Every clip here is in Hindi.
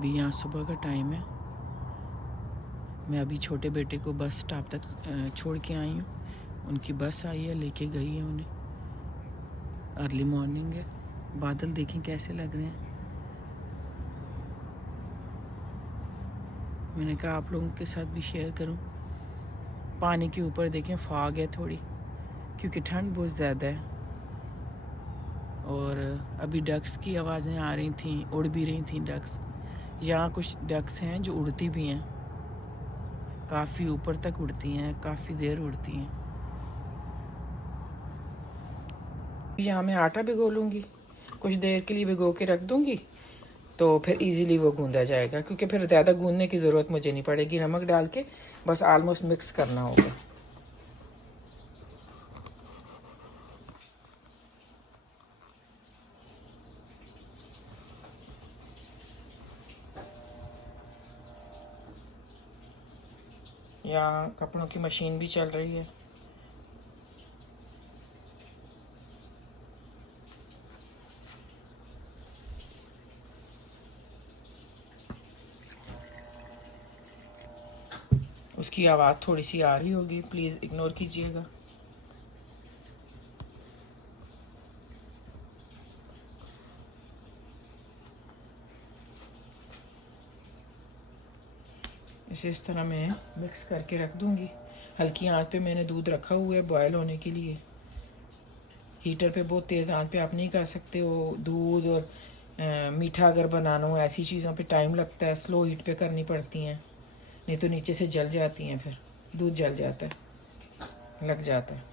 अभी यहाँ सुबह का टाइम है। मैं अभी छोटे बेटे को बस स्टॉप तक छोड़ के आई हूँ। उनकी बस आई है, लेके गई है उन्हें। अर्ली मॉर्निंग है। बादल देखें कैसे लग रहे हैं। मैंने कहा आप लोगों के साथ भी शेयर करूं। पानी के ऊपर देखें फॉग है थोड़ी, क्योंकि ठंड बहुत ज़्यादा है। और अभी डक्स की आवाज़ें आ रही थी, उड़ भी रही थी डक्स। यहाँ कुछ डक्स हैं जो उड़ती भी हैं, काफ़ी ऊपर तक उड़ती हैं, काफ़ी देर उड़ती हैं। यहाँ मैं आटा भिगो लूँगी, कुछ देर के लिए भिगो के रख दूँगी, तो फिर इजीली वो गूंदा जाएगा, क्योंकि फिर ज़्यादा गूंदने की ज़रूरत मुझे नहीं पड़ेगी। नमक डाल के बस आलमोस्ट मिक्स करना होगा। यहाँ कपड़ों की मशीन भी चल रही है। उसकी आवाज़ थोड़ी सी आ रही होगी, प्लीज़ इग्नोर कीजिएगा। इसे इस तरह मैं मिक्स करके रख दूँगी। हल्की आंच पे मैंने दूध रखा हुआ है बॉयल होने के लिए। हीटर पे बहुत तेज़ आंच पे आप नहीं कर सकते हो। दूध और मीठा अगर बनाना हो, ऐसी चीज़ों पे टाइम लगता है, स्लो हीट पे करनी पड़ती हैं, नहीं तो नीचे से जल जाती हैं, फिर दूध जल जाता है, लग जाता है।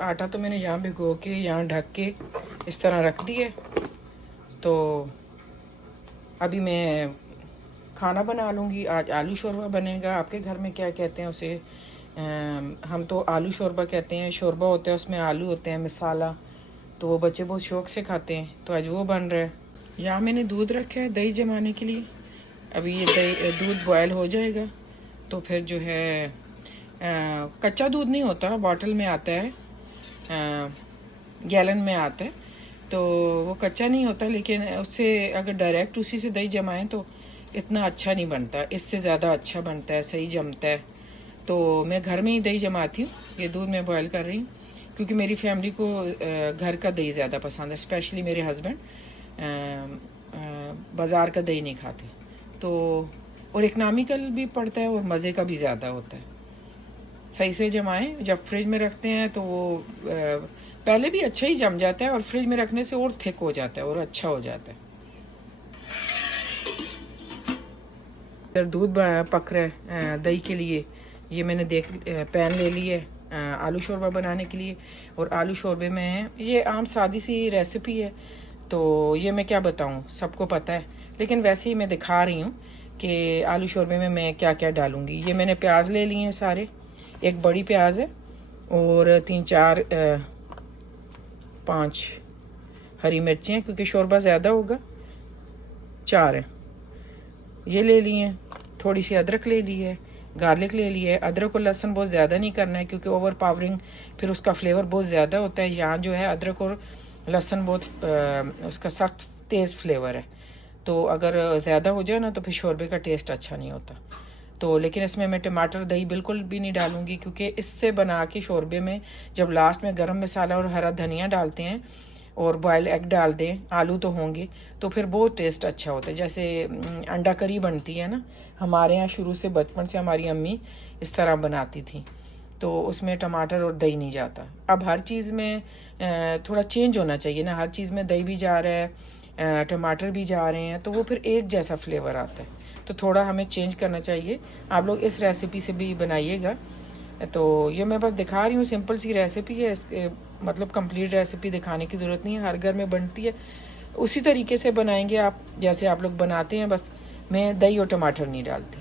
आटा तो मैंने यहाँ भिगो के यहाँ ढक के इस तरह रख दिए। तो अभी मैं खाना बना लूँगी। आज आलू शोरबा बनेगा। आपके घर में क्या कहते हैं उसे? हम तो आलू शोरबा कहते हैं। शोरबा होता है, उसमें आलू होते हैं, मसाला, तो वो बच्चे बहुत शौक़ से खाते हैं, तो आज वो बन रहा है। यहाँ मैंने दूध रखा है दही जमाने के लिए। अभी ये दही दूध बॉयल हो जाएगा तो फिर जो है कच्चा दूध नहीं होता, बॉटल में आता है, गैलन में आता है, तो वो कच्चा नहीं होता, लेकिन उससे अगर डायरेक्ट उसी से दही जमाएं तो इतना अच्छा नहीं बनता। इससे ज़्यादा अच्छा बनता है, सही जमता है। तो मैं घर में ही दही जमाती हूँ। ये दूध मैं बॉयल कर रही हूँ क्योंकि मेरी फैमिली को घर का दही ज़्यादा पसंद है। स्पेशली मेरे हस्बैंड बाज़ार का दही नहीं खाते। तो और इकनॉमिकल भी पड़ता है और मज़े का भी ज़्यादा होता है। सही से जमाएं। जब फ्रिज में रखते हैं तो वो पहले भी अच्छा ही जम जाता है और फ्रिज में रखने से और थिक हो जाता है और अच्छा हो जाता है। इधर दूध पक रहा है दही के लिए। ये मैंने पैन ले लिया है आलू शोरबा बनाने के लिए। और आलू शोरबे में ये आम सादी सी रेसिपी है, तो ये मैं क्या बताऊं, सबको पता है, लेकिन वैसे ही मैं दिखा रही हूँ कि आलू शोरबे में मैं क्या क्या डालूँगी। ये मैंने प्याज ले लिए हैं सारे, एक बड़ी प्याज है और 5 हरी मिर्चें हैं, क्योंकि शोरबा ज़्यादा होगा, 4 है, ये ले लिए हैं। थोड़ी सी अदरक ले ली है, गार्लिक ले ली है। अदरक और लहसुन बहुत ज़्यादा नहीं करना है, क्योंकि ओवर पावरिंग फिर उसका फ्लेवर बहुत ज़्यादा होता है। यहाँ जो है अदरक और लहसुन बहुत उसका सख्त तेज़ फ्लेवर है, तो अगर ज़्यादा हो जाए ना तो फिर शोरबे का टेस्ट अच्छा नहीं होता। तो लेकिन इसमें मैं टमाटर दही बिल्कुल भी नहीं डालूँगी, क्योंकि इससे बना के शोरबे में जब लास्ट में गरम मसाला और हरा धनिया डालते हैं और बॉयल एग डाल दें, आलू तो होंगे, तो फिर बहुत टेस्ट अच्छा होता है। जैसे अंडा करी बनती है ना, हमारे यहाँ शुरू से बचपन से हमारी अम्मी इस तरह बनाती थी, तो उसमें टमाटर और दही नहीं जाता। अब हर चीज़ में थोड़ा चेंज होना चाहिए ना। हर चीज़ में दही भी जा रहा है, टमाटर भी जा रहे हैं, तो वो फिर एक जैसा फ्लेवर आता है। तो थोड़ा हमें चेंज करना चाहिए। आप लोग इस रेसिपी से भी बनाइएगा। तो ये मैं बस दिखा रही हूँ, सिंपल सी रेसिपी है। इसके मतलब कंप्लीट रेसिपी दिखाने की ज़रूरत नहीं है, हर घर में बनती है। उसी तरीके से बनाएंगे आप जैसे आप लोग बनाते हैं, बस मैं दही और टमाटर नहीं डालती।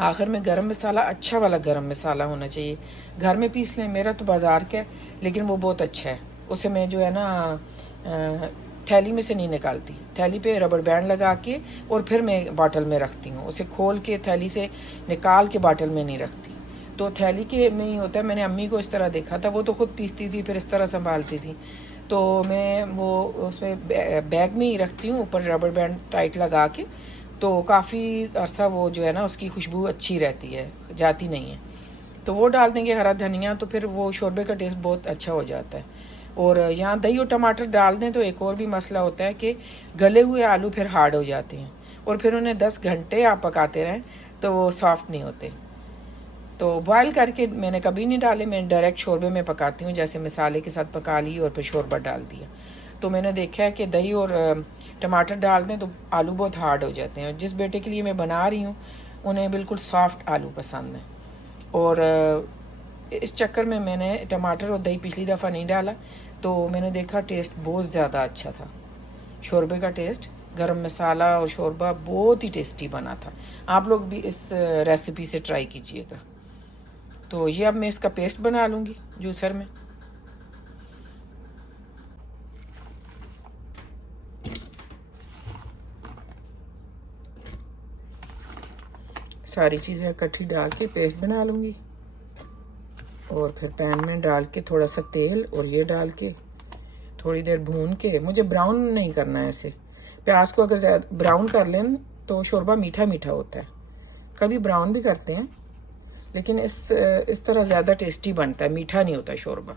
आखिर में गरम मसाला, अच्छा वाला गरम मसाला होना चाहिए। घर में पीस लें, मेरा तो बाज़ार का है लेकिन वो बहुत अच्छा है। उसे मैं जो है ना थैली में से नहीं निकालती, थैली पे रबर बैंड लगा के और फिर मैं बाटल में रखती हूँ। उसे खोल के थैली से निकाल के बाटल में नहीं रखती। तो थैली के में ही होता है। मैंने अम्मी को इस तरह देखा था, वो तो ख़ुद पीसती थी फिर इस तरह संभालती थी। तो मैं वो उसमें बैग में ही रखती हूँ, ऊपर रबर बैंड टाइट लगा के। तो काफ़ी अरसा वो जो है ना उसकी खुशबू अच्छी रहती है, जाती नहीं है। तो वो डाल देंगे हरा धनिया, तो फिर वो शोरबे का टेस्ट बहुत अच्छा हो जाता है। और यहाँ दही और टमाटर डाल दें तो एक और भी मसला होता है कि गले हुए आलू फिर हार्ड हो जाते हैं और फिर उन्हें 10 घंटे आप पकाते रहें तो वो सॉफ्ट नहीं होते। तो बॉयल करके मैंने कभी नहीं डाले, मैं डायरेक्ट शोरबे में पकाती हूँ, जैसे मसाले के साथ पका ली और फिर शोरबा डाल दिया। तो मैंने देखा है कि दही और टमाटर डाल दें तो आलू बहुत हार्ड हो जाते हैं। जिस बेटे के लिए मैं बना रही हूँ उन्हें बिल्कुल सॉफ्ट आलू पसंद है। और इस चक्कर में मैंने टमाटर और दही पिछली दफ़ा नहीं डाला, तो मैंने देखा टेस्ट बहुत ज़्यादा अच्छा था। शोरबे का टेस्ट, गरम मसाला और शोरबा बहुत ही टेस्टी बना था। आप लोग भी इस रेसिपी से ट्राई कीजिएगा। तो ये अब मैं इसका पेस्ट बना लूँगी जूसर में। सारी चीज़ें इकट्ठी डाल के पेस्ट बना लूँगी और फिर पैन में डाल के थोड़ा सा तेल और ये डाल के थोड़ी देर भून के, मुझे ब्राउन नहीं करना है इसे। प्याज को अगर ज़्यादा ब्राउन कर लें तो शोरबा मीठा मीठा होता है। कभी ब्राउन भी करते हैं लेकिन इस तरह ज़्यादा टेस्टी बनता है, मीठा नहीं होता शोरबा।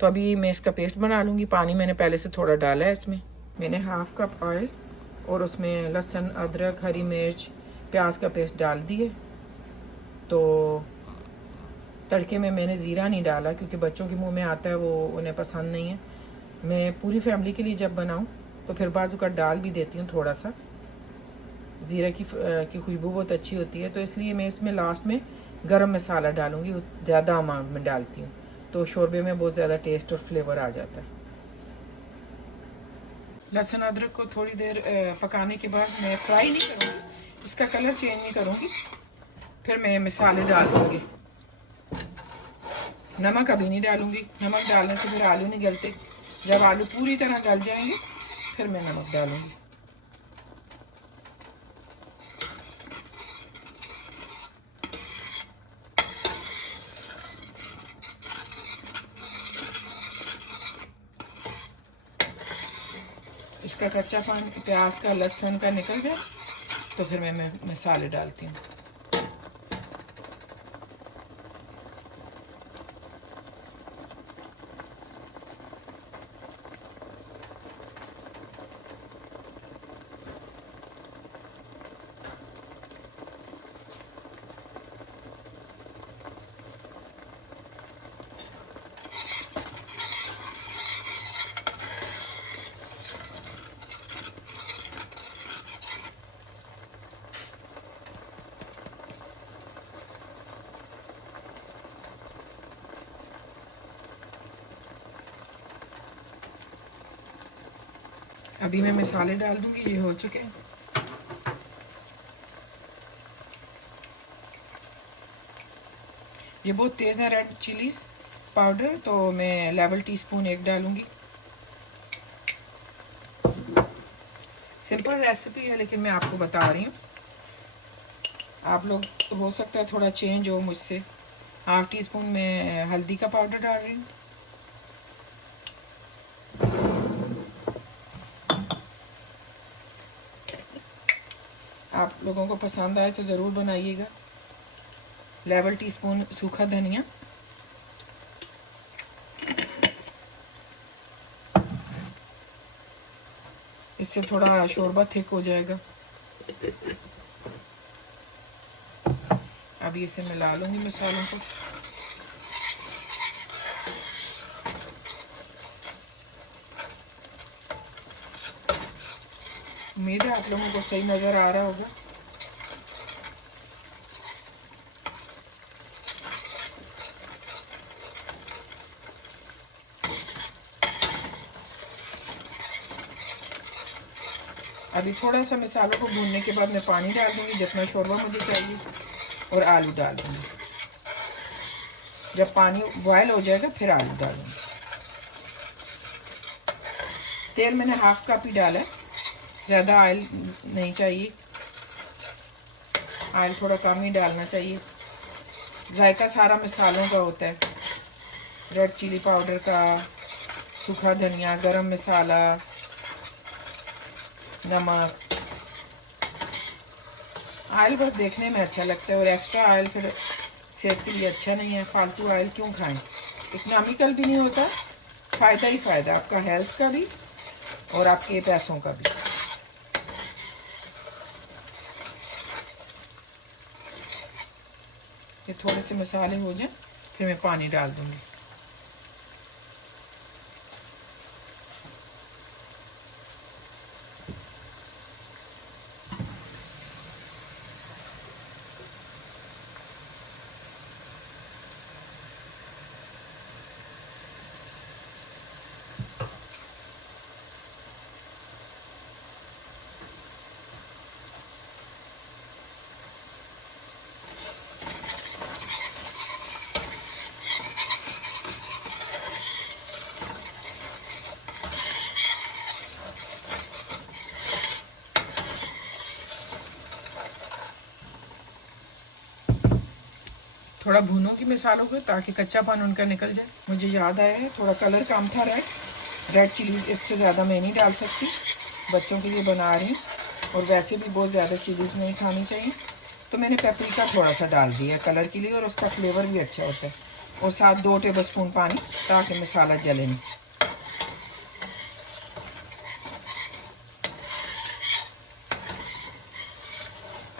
तो अभी मैं इसका पेस्ट बना लूँगी। पानी मैंने पहले से थोड़ा डाला है इसमें। मैंने हाफ़ कप ऑयल और उसमें लहसुन, अदरक, हरी मिर्च, प्याज का पेस्ट डाल दिए। तो तड़के में मैंने ज़ीरा नहीं डाला क्योंकि बच्चों के मुंह में आता है, वो उन्हें पसंद नहीं है। मैं पूरी फैमिली के लिए जब बनाऊं तो फिर बाजू का डाल भी देती हूँ थोड़ा सा। ज़ीरा की खुशबू बहुत अच्छी होती है, तो इसलिए मैं इसमें लास्ट में गरम मसाला डालूँगी, ज़्यादा अमाउंट में डालती हूँ तो शोरबे में बहुत ज़्यादा टेस्ट और फ्लेवर आ जाता है। लहसुन अदरक को थोड़ी देर पकाने के बाद मैं फ्राई नहीं करूँगी, इसका कलर चेंज नहीं करूँगी, फिर मैं मसाले डाल दूँगी। नमक अभी नहीं डालूँगी, नमक डालने से फिर आलू नहीं गलते। जब आलू पूरी तरह गल जाएंगे फिर मैं नमक डालूँगी। इसका कच्चापन प्याज का, लहसुन का निकल जाए तो फिर मैं मसाले डालती हूँ। अभी मैं मसाले डाल दूंगी, ये हो चुके हैं। ये बहुत तेज़ है रेड चिलीज पाउडर, तो मैं लेवल टीस्पून 1 डालूंगी। सिंपल रेसिपी है लेकिन मैं आपको बता रही हूँ, आप लोग हो सकता है थोड़ा चेंज हो मुझसे। हाफ टी स्पून में हल्दी का पाउडर डाल रही हूँ। आप लोगों को पसंद आए तो ज़रूर बनाइएगा। लेवल टीस्पून सूखा धनिया, इससे थोड़ा शोरबा थिक हो जाएगा। अभी इसे मिला लूँगी मसालों को। उम्मीद है आप लोगों को सही नज़र आ रहा होगा। अभी थोड़ा सा मसालों को भूनने के बाद मैं पानी डाल दूँगी जितना शोरबा मुझे चाहिए। और आलू डाल दूँगी। जब पानी बॉयल हो जाएगा फिर आलू डालूँगी। तेल मैंने हाफ कप ही डाला है, ज़्यादा ऑयल नहीं चाहिए, ऑयल थोड़ा कम ही डालना चाहिए। जायका सारा मसालों का होता है, रेड चिली पाउडर का, सूखा धनिया, गरम मसाला, नमक। ऑयल बस देखने में अच्छा लगता है और एक्स्ट्रा ऑयल फिर सेहत के लिए अच्छा नहीं है। फालतू ऑयल क्यों खाएं, इकोनॉमिकल भी नहीं होता, फ़ायदा ही फ़ायदा, आपका हेल्थ का भी और आपके पैसों का भी। ये थोड़े से मसाले हो जाए फिर मैं पानी डाल दूँगी। थोड़ा भूनूंगी मसालों को ताकि कच्चापन उनका निकल जाए। मुझे याद आया है थोड़ा कलर कम था रेड चिली, इससे ज़्यादा मैं नहीं डाल सकती, बच्चों के लिए बना रही हूँ और वैसे भी बहुत ज़्यादा चिलीज़ नहीं खानी चाहिए, तो मैंने पेपरिका थोड़ा सा डाल दिया कलर के लिए और उसका फ्लेवर भी अच्छा होता है। और साथ 2 टेबलस्पून पानी ताकि मसाला जले नहीं।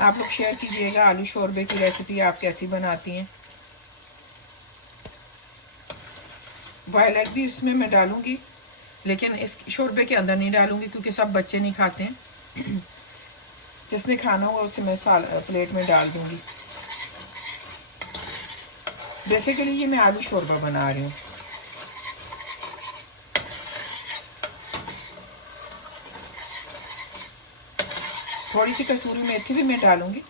आप लोग शेयर कीजिएगा आलू शोरबे की रेसिपी आप कैसी बनाती हैं। बॉयल एग भी इसमें मैं डालूंगी, लेकिन इस शोरबे के अंदर नहीं डालूंगी क्योंकि सब बच्चे नहीं खाते हैं। जिसने खाना होगा उसे मैं प्लेट में डाल दूंगी। बेसिकली ये मैं आलू शोरबा बना रही हूँ। थोड़ी सी कसूरी मेथी भी मैं डालूंगी,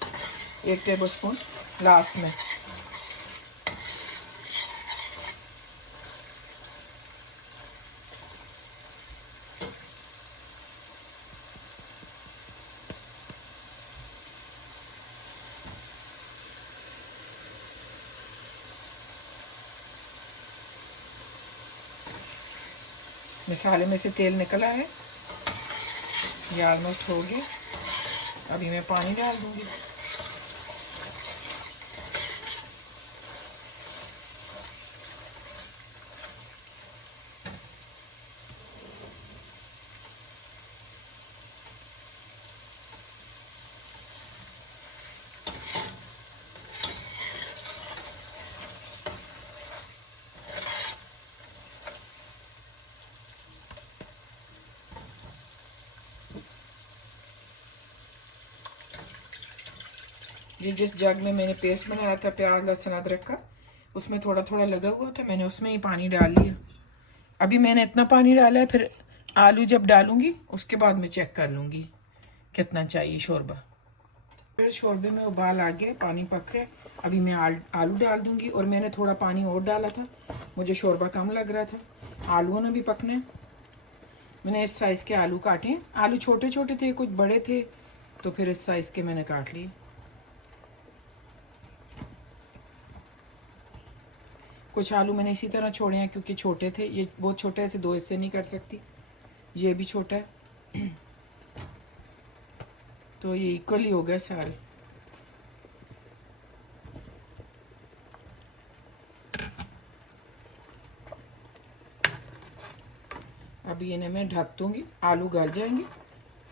1 टेबलस्पून लास्ट में। मसाले में से तेल निकला है, ये ऑलमोस्ट हो गया। अभी मैं पानी डाल दूंगी। ये जिस जग में मैंने पेस्ट बनाया था प्याज लहसुन अदरक का, उसमें थोड़ा थोड़ा लगा हुआ था, मैंने उसमें ही पानी डाल लिया। अभी मैंने इतना पानी डाला है, फिर आलू जब डालूंगी उसके बाद मैं चेक कर लूँगी कितना चाहिए शोरबा। फिर शोरबे में उबाल आ गया, पानी पक रहा है। अभी मैं आलू डाल दूँगी और मैंने थोड़ा पानी और डाला था, मुझे शोरबा कम लग रहा था। आलूओं ने भी पकना है। मैंने इस साइज़ के आलू काटे हैं। आलू छोटे छोटे थे, कुछ बड़े थे, तो फिर इस साइज़ के मैंने काट लिए। कुछ आलू मैंने इसी तरह छोड़े हैं क्योंकि छोटे थे। ये बहुत छोटा है, ऐसे 2 हिस्से नहीं कर सकती। ये भी छोटा है, तो ये इक्वली हो गए सारे। अभी इन्हें मैं ढक दूँगी, आलू गल जाएंगे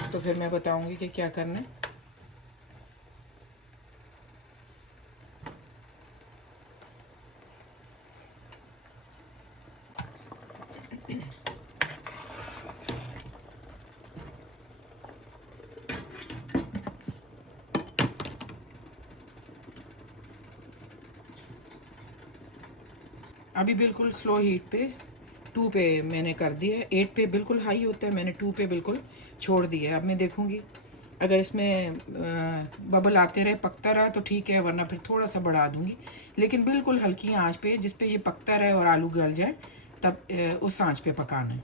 तो फिर मैं बताऊँगी कि क्या करना है। अभी बिल्कुल स्लो हीट पे 2 पे मैंने कर दिया है। 8 पे बिल्कुल हाई होता है, मैंने 2 पे बिल्कुल छोड़ दिया है। अब मैं देखूंगी अगर इसमें बबल आते रहे, पकता रहा तो ठीक है, वरना फिर थोड़ा सा बढ़ा दूंगी। लेकिन बिल्कुल हल्की आंच पे, जिस पे ये पकता रहे और आलू गल जाए, तब उस आंच पे पकाना है।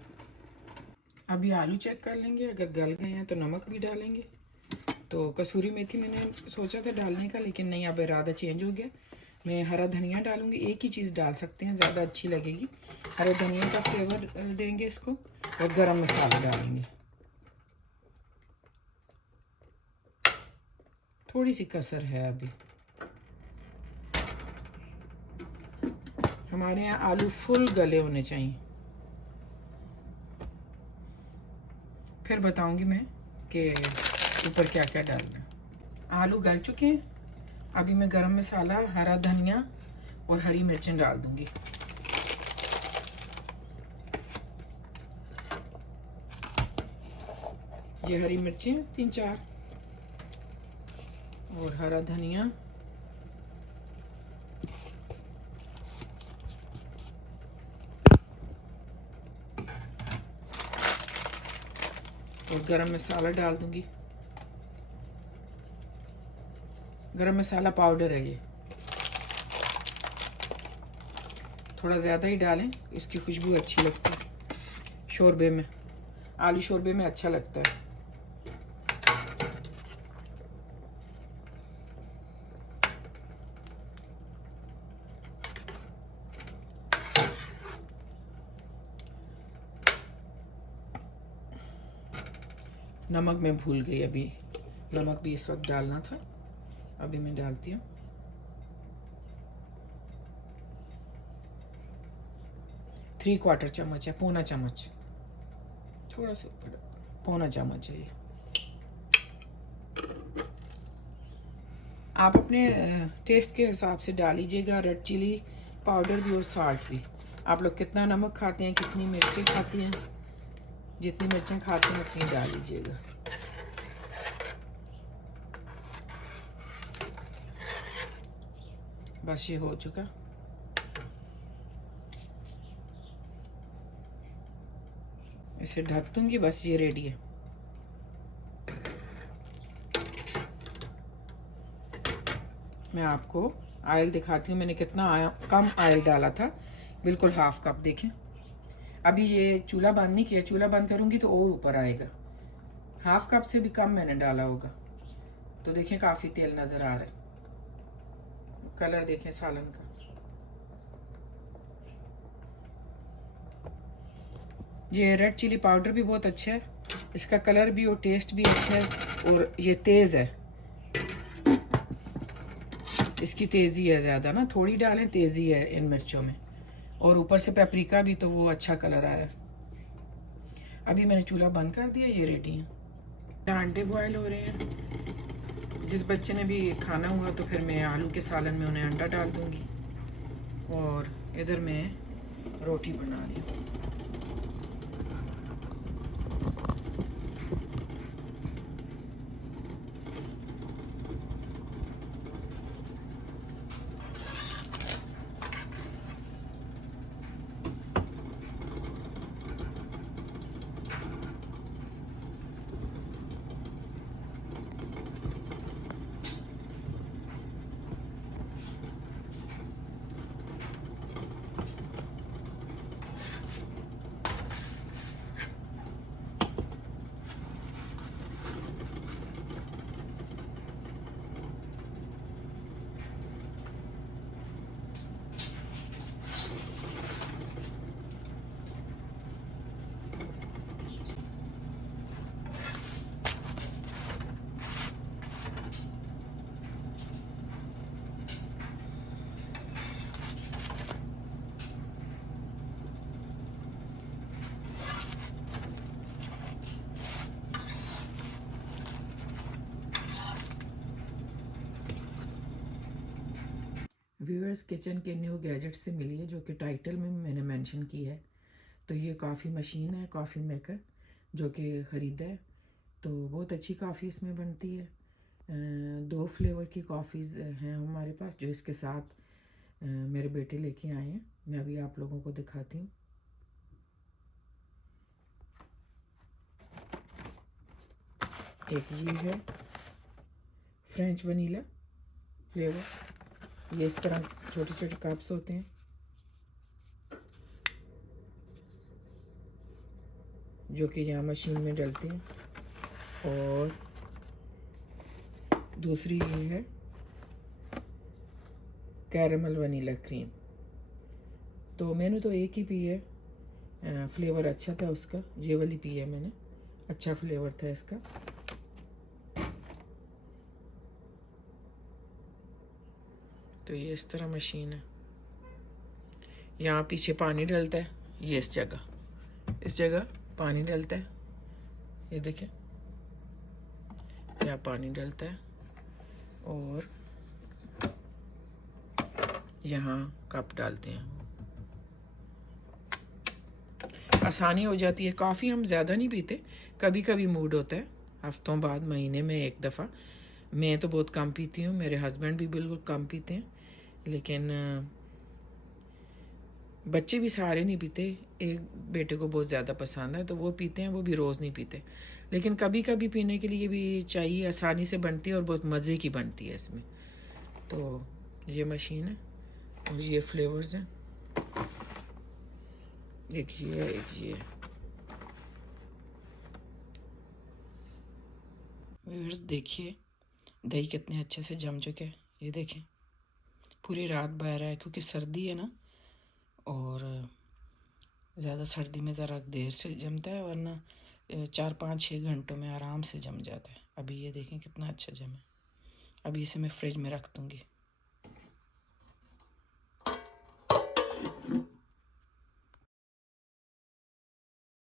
अभी आलू चेक कर लेंगे, अगर गल गए हैं तो नमक भी डालेंगे। तो कसूरी मेथी मैंने सोचा था डालने का, लेकिन नहीं, अब इरादा चेंज हो गया। मैं हरा धनिया डालूंगी, एक ही चीज़ डाल सकते हैं, ज़्यादा अच्छी लगेगी। हरे धनिया का फ्लेवर देंगे इसको, और गरम मसाला डालेंगे। थोड़ी सी कसर है अभी। हमारे यहाँ आलू फुल गले होने चाहिए। फिर बताऊंगी मैं कि ऊपर क्या क्या डालना। आलू गल चुके हैं। अभी मैं गरम मसाला, हरा धनिया और हरी मिर्चें डाल दूंगी। ये हरी मिर्चें 3-4 और हरा धनिया, और गरम मसाला डाल दूंगी। गरम मसाला पाउडर है ये, थोड़ा ज़्यादा ही डालें, इसकी खुशबू अच्छी लगती है शोरबे में। आलू शोरबे में अच्छा लगता है। नमक मैं भूल गई, अभी नमक भी इस वक्त डालना था, अभी मैं डालती हूँ। थ्री क्वार्टर चम्मच है, पौना चम्मच, थोड़ा सा ऊपर, पौना चम्मच है ये। आप अपने टेस्ट के हिसाब से डाल लीजिएगा, रेड चिली पाउडर भी और साल्ट भी। आप लोग कितना नमक खाते हैं, कितनी मिर्चें खाती हैं, जितनी मिर्चें खाते हैं उतनी डाल लीजिएगा। बस ये हो चुका, इसे ढक दूंगी, बस ये रेडी है। मैं आपको ऑयल दिखाती हूँ, मैंने कितना कम ऑयल डाला था, बिल्कुल हाफ कप। देखें, अभी ये चूल्हा बंद नहीं किया, चूल्हा बंद करूँगी तो और ऊपर आएगा। हाफ कप से भी कम मैंने डाला होगा। तो देखें, काफ़ी तेल नज़र आ रहा है। कलर देखें सालन का। ये रेड चिली पाउडर भी बहुत अच्छा है, इसका कलर भी और टेस्ट भी अच्छा है, और ये तेज़ है, इसकी तेज़ी है ज़्यादा ना, थोड़ी डालें, तेज़ी है इन मिर्चों में। और ऊपर से पेपरिका भी, तो वो अच्छा कलर आया। अभी मैंने चूल्हा बंद कर दिया, ये रेडी है। अंडे बॉयल हो रहे हैं। जिस बच्चे ने भी खाना हुआ तो फिर मैं आलू के सालन में उन्हें अंडा डाल दूंगी। और इधर मैं रोटी बना रही हूँ। व्यूअर्स, किचन के न्यू गैजेट से मिली है, जो कि टाइटल में मैंने मेंशन की है। तो ये कॉफ़ी मशीन है, कॉफ़ी मेकर, जो कि ख़रीदा है। तो बहुत अच्छी कॉफ़ी इसमें बनती है। 2 फ्लेवर की कॉफ़ीज़ हैं हमारे पास, जो इसके साथ मेरे बेटे लेके आए हैं। मैं अभी आप लोगों को दिखाती हूँ। एक ये है फ्रेंच वनीला फ्लेवर, ये इस तरह छोटे छोटे कप्स होते हैं, जो कि यहाँ मशीन में डलते हैं। और दूसरी ये है कैरेमल वनीला क्रीम। तो मैंने तो एक ही पी है, फ्लेवर अच्छा था उसका, ये वाली पी है मैंने, अच्छा फ्लेवर था इसका। तो ये इस तरह मशीन है, यहाँ पीछे पानी डलता है, ये इस जगह पानी डलता है, ये देखें यहाँ पानी डलता है और यहाँ कप डालते हैं। आसानी हो जाती है। काफ़ी हम ज़्यादा नहीं पीते, कभी कभी मूड होता है, हफ्तों बाद, महीने में एक दफ़ा। मैं तो बहुत कम पीती हूँ, मेरे हस्बैंड भी बिल्कुल कम पीते हैं, लेकिन बच्चे भी सारे नहीं पीते। एक बेटे को बहुत ज़्यादा पसंद है तो वो पीते हैं, वो भी रोज़ नहीं पीते, लेकिन कभी कभी पीने के लिए भी चाहिए। आसानी से बनती है और बहुत मज़े की बनती है इसमें। तो ये मशीन है और ये फ्लेवर्स हैं, एक ये है, एक ये है। व्यूअर्स देखिए दही कितने अच्छे से जम चुके हैं, ये देखें पूरी रात बह रहा है, क्योंकि सर्दी है ना, और ज़्यादा सर्दी में ज़रा देर से जमता है, वरना 4-5-6 घंटों में आराम से जम जाता है। अभी ये देखें कितना अच्छा जमा है। अभी इसे मैं फ्रिज में रख दूँगी।